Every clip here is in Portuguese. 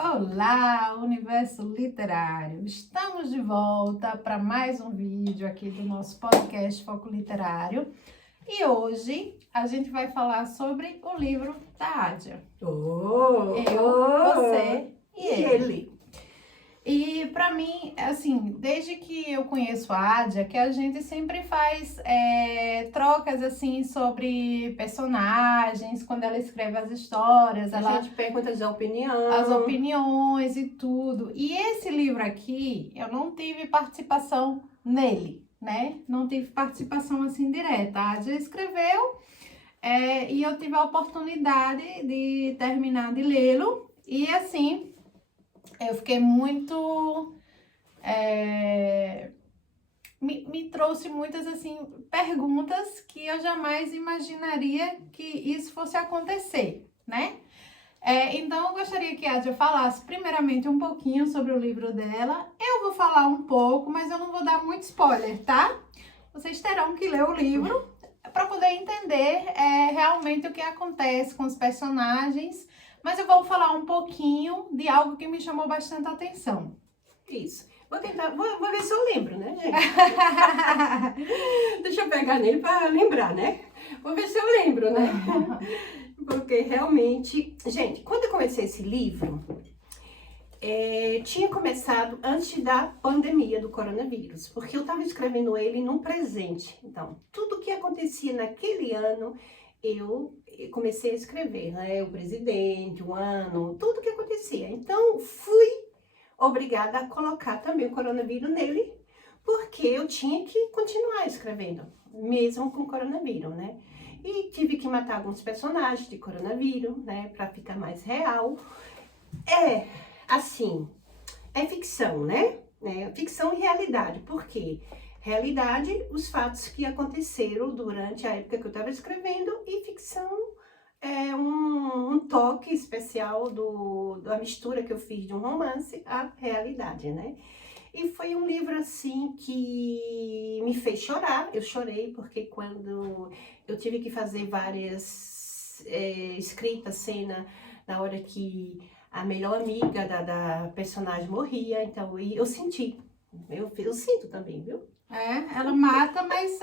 Olá, Universo Literário! Estamos de volta para mais um vídeo aqui do nosso podcast Foco Literário. E hoje a gente vai falar sobre o livro da Ádia. Você e ele. E para mim, assim, desde que eu conheço a Ádia, que a gente sempre faz trocas, assim, sobre personagens, quando ela escreve as histórias. A gente pergunta as opiniões e tudo. E esse livro aqui, eu não tive participação nele, né? Não tive participação, assim, direta. A Ádia escreveu e eu tive a oportunidade de terminar de lê-lo. E, assim, eu fiquei muito... Me trouxe muitas, assim, perguntas que eu jamais imaginaria que isso fosse acontecer, né? Então, eu gostaria que a Ádia falasse primeiramente um pouquinho sobre o livro dela. Eu vou falar um pouco, mas eu não vou dar muito spoiler, tá? Vocês terão que ler o livro para poder entender realmente o que acontece com os personagens. Mas eu vou falar um pouquinho de algo que me chamou bastante atenção. Isso. Vou tentar, vou ver se eu lembro, né, gente? Deixa eu pegar nele para lembrar, né? Vou ver se eu lembro, né? Porque realmente... Gente, quando eu comecei esse livro, tinha começado antes da pandemia do coronavírus, porque eu estava escrevendo ele no presente. Então, tudo que acontecia naquele ano, eu comecei a escrever, né? O presidente, o ano, tudo que acontecia. Então, fui obrigada a colocar também o coronavírus nele, porque eu tinha que continuar escrevendo, mesmo com coronavírus, né? E tive que matar alguns personagens de coronavírus, né? Pra ficar mais real. Assim, é ficção, né? Ficção e realidade. Por quê? Realidade, os fatos que aconteceram durante a época que eu estava escrevendo, e ficção é um toque especial da mistura que eu fiz de um romance à realidade, né? E foi um livro, assim, que me fez chorar. Eu chorei porque quando eu tive que fazer várias escritas, cena, na hora que a melhor amiga da personagem morria, então eu senti. Eu sinto também, viu? Ela mata, mas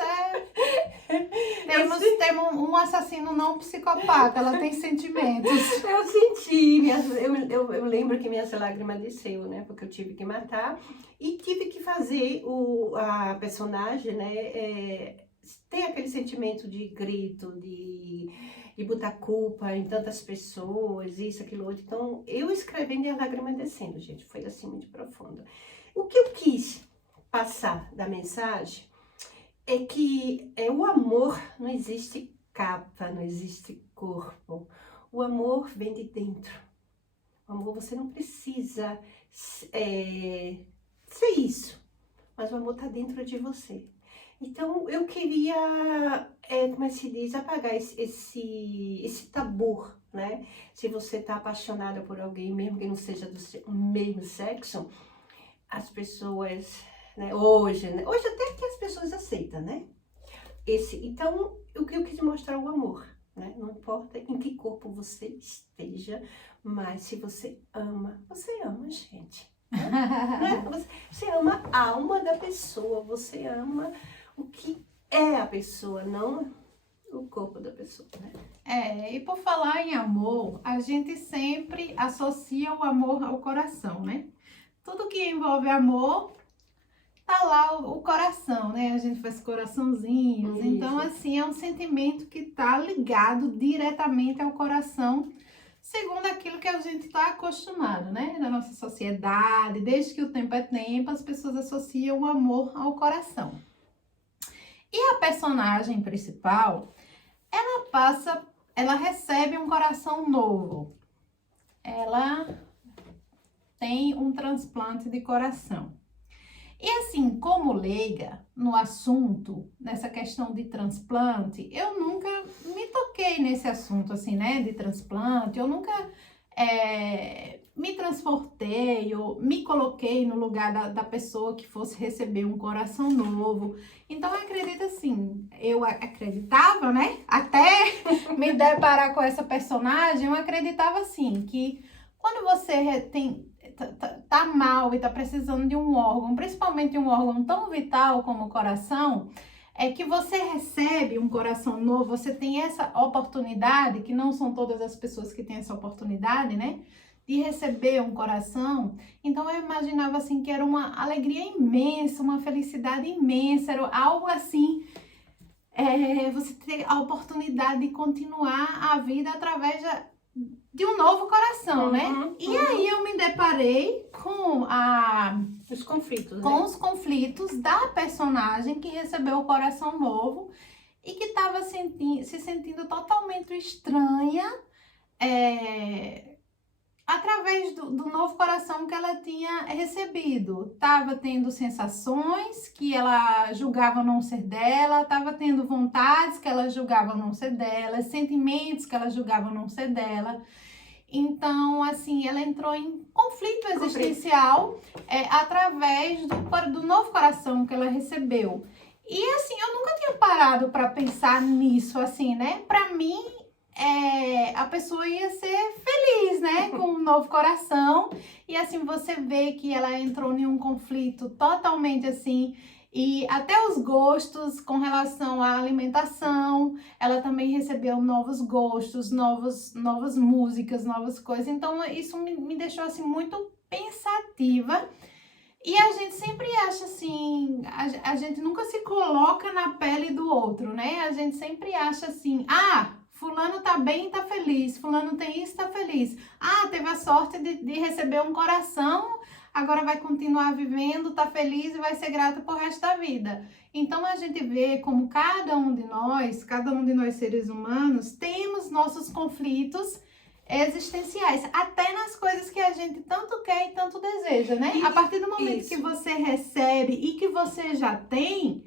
temos um assassino não psicopata, ela tem sentimentos. Eu senti, eu lembro que minhas lágrimas desceu, né? Porque eu tive que matar e tive que fazer a personagem, né? Ter aquele sentimento de grito, de botar culpa em tantas pessoas, isso, aquilo, outro. Então, eu escrevendo e a lágrima descendo, gente, foi assim muito profundo. O que eu quis passar da mensagem é que o amor não existe capa, não existe corpo. O amor vem de dentro. O amor, você não precisa ser isso, mas o amor está dentro de você. Então, eu queria, como se diz, apagar esse tabu, né? Se você está apaixonada por alguém, mesmo que não seja do mesmo sexo, as pessoas, né, hoje até que as pessoas aceitam, né? Então, o que eu quis mostrar é o amor, né? Não importa em que corpo você esteja, mas se você ama, gente. Né? Você ama a alma da pessoa, você ama o que é a pessoa, não o corpo da pessoa, né? E por falar em amor, a gente sempre associa o amor ao coração, né? Tudo que envolve amor, tá lá o coração, né? A gente faz coraçãozinhos. Isso. Então, assim, é um sentimento que tá ligado diretamente ao coração, segundo aquilo que a gente tá acostumado, né? Na nossa sociedade, desde que o tempo é tempo, as pessoas associam o amor ao coração. E a personagem principal, ela recebe um coração novo. Ela tem um transplante de coração. E assim, como leiga no assunto, nessa questão de transplante, eu nunca me toquei nesse assunto, assim, né, de transplante. Eu nunca me transportei ou me coloquei no lugar da pessoa que fosse receber um coração novo. Então, eu acredito assim, eu acreditava, né, até me deparar com essa personagem, eu acreditava assim, que quando você tá mal e tá precisando de um órgão, principalmente um órgão tão vital como o coração, é que você recebe um coração novo, você tem essa oportunidade, que não são todas as pessoas que têm essa oportunidade, né? De receber um coração. Então eu imaginava assim que era uma alegria imensa, uma felicidade imensa, era algo assim, você ter a oportunidade de continuar a vida através de um novo coração, né? E aí eu me deparei com os conflitos, com né? os conflitos da personagem que recebeu o coração novo e que estava se sentindo totalmente estranha, através do novo coração que ela tinha recebido. Estava tendo sensações que ela julgava não ser dela, estava tendo vontades que ela julgava não ser dela, sentimentos que ela julgava não ser dela. Então, assim, ela entrou em conflito existencial através do novo coração que ela recebeu. E, assim, eu nunca tinha parado para pensar nisso, assim, né? Para mim, a pessoa ia ser feliz, né? Com um novo coração. E, assim, você vê que ela entrou em um conflito totalmente, assim, e até os gostos com relação à alimentação, ela também recebeu novos gostos, novas músicas, novas coisas. Então, isso me deixou, assim, muito pensativa. E a gente sempre acha, assim, a gente nunca se coloca na pele do outro, né? A gente sempre acha assim, fulano tá bem e tá feliz, fulano tem isso, tá feliz. Teve a sorte de receber um coração, agora vai continuar vivendo, tá feliz e vai ser grato pro resto da vida. Então a gente vê como cada um de nós seres humanos, temos nossos conflitos existenciais, até nas coisas que a gente tanto quer e tanto deseja, né? A partir do momento que você recebe e que você já tem,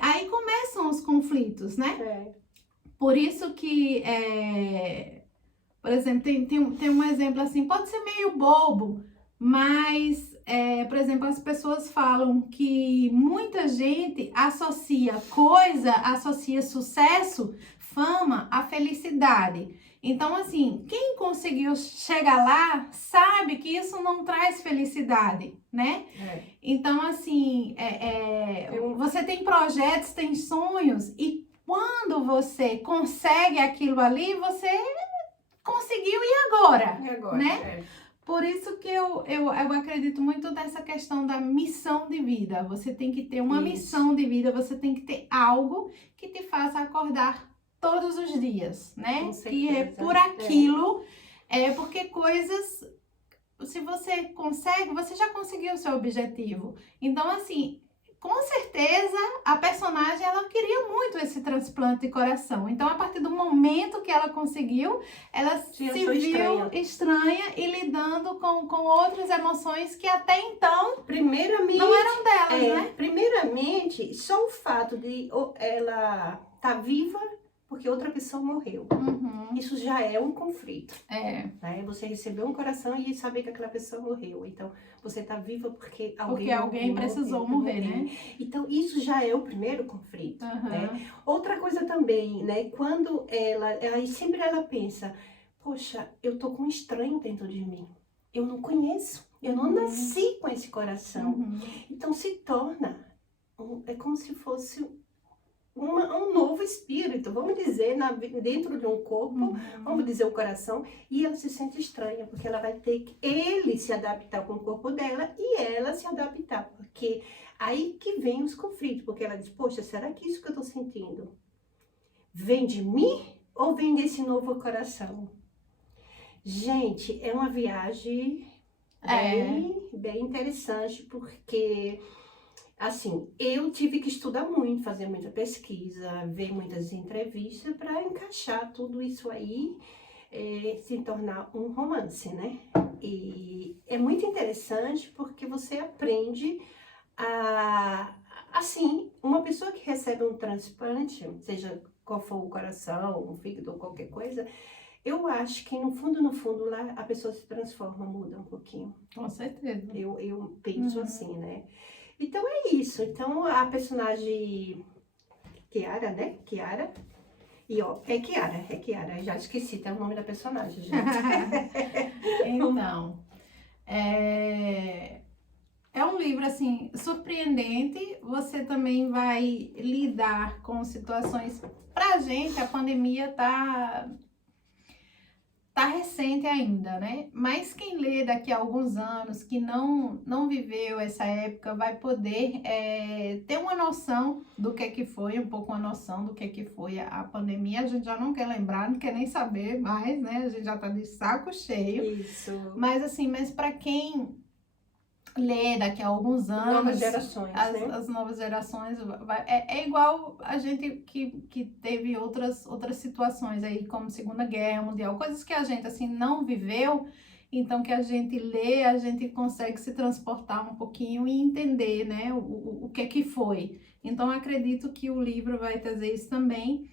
aí começam os conflitos, né? Por isso que, por exemplo, tem um exemplo assim, pode ser meio bobo, mas, por exemplo, as pessoas falam que muita gente associa sucesso, fama, à felicidade. Então, assim, quem conseguiu chegar lá sabe que isso não traz felicidade, né? Então, assim, você tem projetos, tem sonhos, e quando você consegue aquilo ali, você conseguiu, e agora? Né? Por isso que eu acredito muito nessa questão da missão de vida. Você tem que ter uma missão de vida, você tem que ter algo que te faça acordar todos os dias, né? Que é por aquilo, porque coisas, se você consegue, você já conseguiu o seu objetivo. Então, assim, com certeza a personagem, ela queria muito esse transplante de coração. Então, a partir do momento que ela conseguiu, ela se viu estranha e lidando com outras emoções que até então não eram delas, né? Primeiramente, só o fato de ela estar viva porque outra pessoa morreu. Isso já é um conflito. Né? Você recebeu um coração e saber que aquela pessoa morreu. Então, você está viva porque alguém precisou morrer, né? Então, isso já é o primeiro conflito. Né? Outra coisa também, né? Quando sempre ela pensa, poxa, eu tô com um estranho dentro de mim. Eu não conheço. Eu não nasci com esse coração. Então, se torna, é como se fosse um novo espírito, vamos dizer, dentro de um corpo, vamos dizer o coração, e ela se sente estranha, porque ela vai ter que ele se adaptar com o corpo dela e ela se adaptar, porque aí que vem os conflitos, porque ela diz, poxa, será que isso que eu tô sentindo vem de mim ou vem desse novo coração? Gente, é uma viagem bem interessante, porque assim, eu tive que estudar muito, fazer muita pesquisa, ver muitas entrevistas para encaixar tudo isso aí, se tornar um romance, né? E é muito interessante porque você aprende assim, uma pessoa que recebe um transplante, seja qual for o coração, o fígado ou qualquer coisa, eu acho que no fundo lá a pessoa se transforma, muda um pouquinho. Com certeza. Eu penso assim, né? Então é isso. Então a personagem Kiara, né? Kiara, E ó, é Kiara, já esqueci até o nome da personagem, gente. Então, é um livro, assim, surpreendente. Você também vai lidar com situações... Pra gente, a pandemia tá recente ainda, né? Mas quem lê daqui a alguns anos, que não viveu essa época, vai poder ter uma noção do que foi, um pouco uma noção do que foi a pandemia. A gente já não quer lembrar, não quer nem saber mais, né? A gente já tá de saco cheio. Isso. Mas assim, para quem lê daqui a alguns anos, Novas gerações, né? as novas gerações, é igual a gente que teve outras situações aí, como Segunda Guerra Mundial, coisas que a gente assim não viveu, então que a gente lê, a gente consegue se transportar um pouquinho e entender, né, o que foi. Então acredito que o livro vai trazer isso também.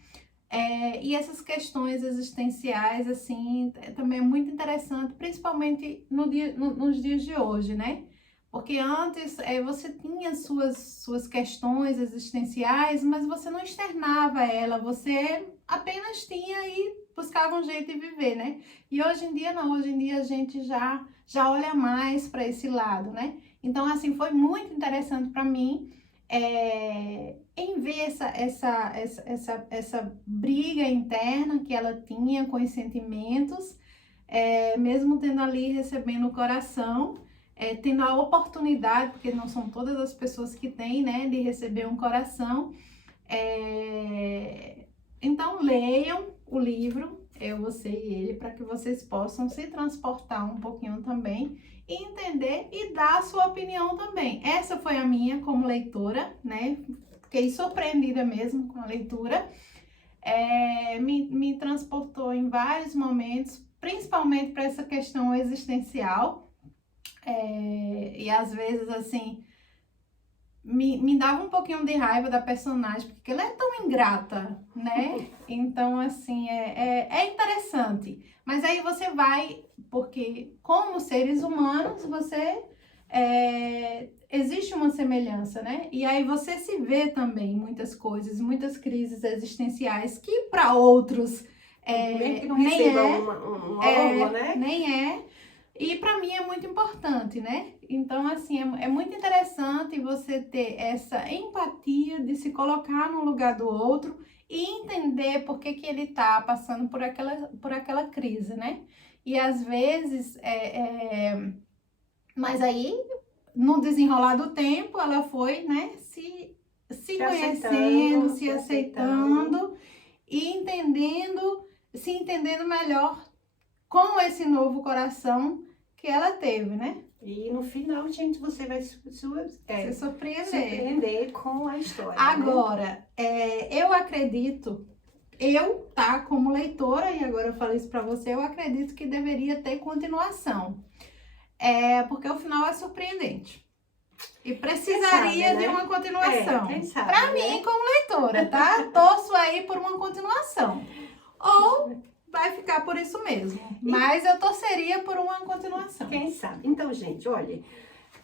E essas questões existenciais, assim, também é muito interessante, principalmente nos dias de hoje, né? Porque antes você tinha suas questões existenciais, mas você não externava ela, você apenas tinha e buscava um jeito de viver, né? E hoje em dia não, hoje em dia a gente já olha mais para esse lado, né? Então, assim, foi muito interessante para mim em ver essa briga interna que ela tinha com os sentimentos, mesmo tendo ali recebendo o coração, tendo a oportunidade, porque não são todas as pessoas que têm, né, de receber um coração. Então leiam o livro, você e ele, para que vocês possam se transportar um pouquinho também e entender e dar a sua opinião também. Essa foi a minha como leitora, né? Fiquei surpreendida mesmo com a leitura. Me transportou em vários momentos, principalmente para essa questão existencial. E às vezes, assim, me dava um pouquinho de raiva da personagem, porque ela é tão ingrata, né? Então, assim, é interessante. Mas aí você vai, porque como seres humanos, existe uma semelhança, né? E aí você se vê também em muitas coisas, muitas crises existenciais que para outros Mesmo que não nem receba é, algo, né? nem é. E para mim é muito importante, né? Então, assim, é muito interessante você ter essa empatia de se colocar no lugar do outro e entender por que ele tá passando por aquela crise, né? E às vezes, mas aí, no desenrolar do tempo, ela foi, né, se conhecendo, se aceitando e se entendendo melhor com esse novo coração que ela teve, né? E no final, gente, você vai se surpreender com a história. Agora, eu acredito, como leitora, e agora eu falei isso pra você, eu acredito que deveria ter continuação. Porque o final é surpreendente. E precisaria sabe, né? de uma continuação. Quem sabe, Pra né? mim, como leitora, tá? Torço aí por uma continuação. Ou vai ficar por isso mesmo. Mas eu torceria por uma continuação. Quem sabe? Então, gente, olha,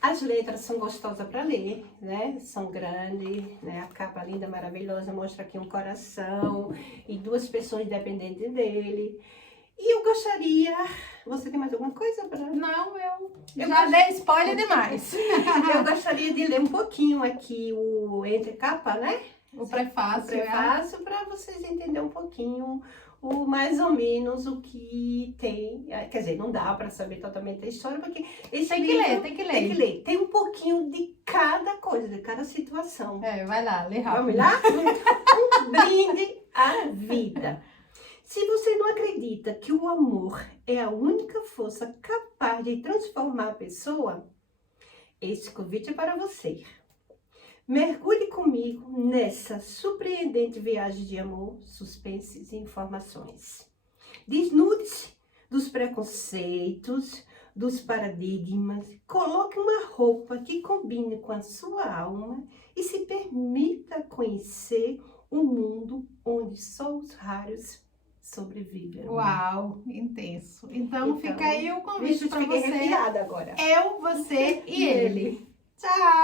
as letras são gostosas para ler, né? São grandes, né? A capa linda, maravilhosa, mostra aqui um coração e duas pessoas dependentes dele. E eu gostaria... Você tem mais alguma coisa para... Não, eu já dei spoiler demais. Eu gostaria de ler um pouquinho aqui o entrecapa, né? O prefácio. O prefácio, para vocês entenderem um pouquinho, mais ou menos o que tem. Quer dizer, não dá para saber totalmente a história, porque esse tem livro, que ler. Tem um pouquinho de cada coisa, de cada situação. Vai lá, lê rápido. Vamos lá? Um brinde à vida. Se você não acredita que o amor é a única força capaz de transformar a pessoa, esse convite é para você. Mergulhe comigo nessa surpreendente viagem de amor, suspenses e informações. Desnude-se dos preconceitos, dos paradigmas, coloque uma roupa que combine com a sua alma e se permita conhecer um mundo onde só os raros sobrevivem. Uau, intenso. Então fica aí o convite para você. você. Arrepiada agora. Eu, você e ele. Tchau!